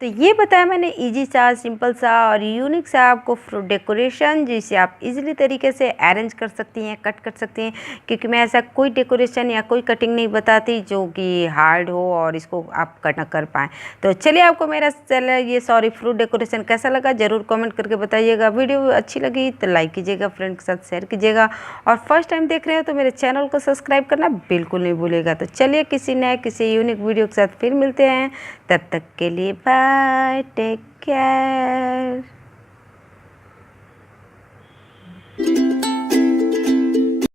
तो ये बताया मैंने इजी सा, सिंपल सा और यूनिक सा आपको फ्रूट डेकोरेशन, जिसे आप इजीली तरीके से अरेंज कर सकती हैं, कट कर सकती हैं, क्योंकि मैं ऐसा कोई डेकोरेशन या कोई कटिंग नहीं बताती जो कि हार्ड हो और इसको आप कट ना कर पाएँ। तो चलिए, आपको मेरा फ्रूट डेकोरेशन कैसा लगा ज़रूर कमेंट करके बताइएगा। वीडियो अच्छी लगी तो लाइक कीजिएगा, फ्रेंड के साथ शेयर कीजिएगा, और फर्स्ट टाइम देख रहे हैं तो मेरे चैनल को सब्सक्राइब करना बिल्कुल नहीं भूलिएगा। तो चलिए, किसी नए किसी यूनिक वीडियो के साथ फिर मिलते हैं, तब तक के लिए बाय, टेक केयर।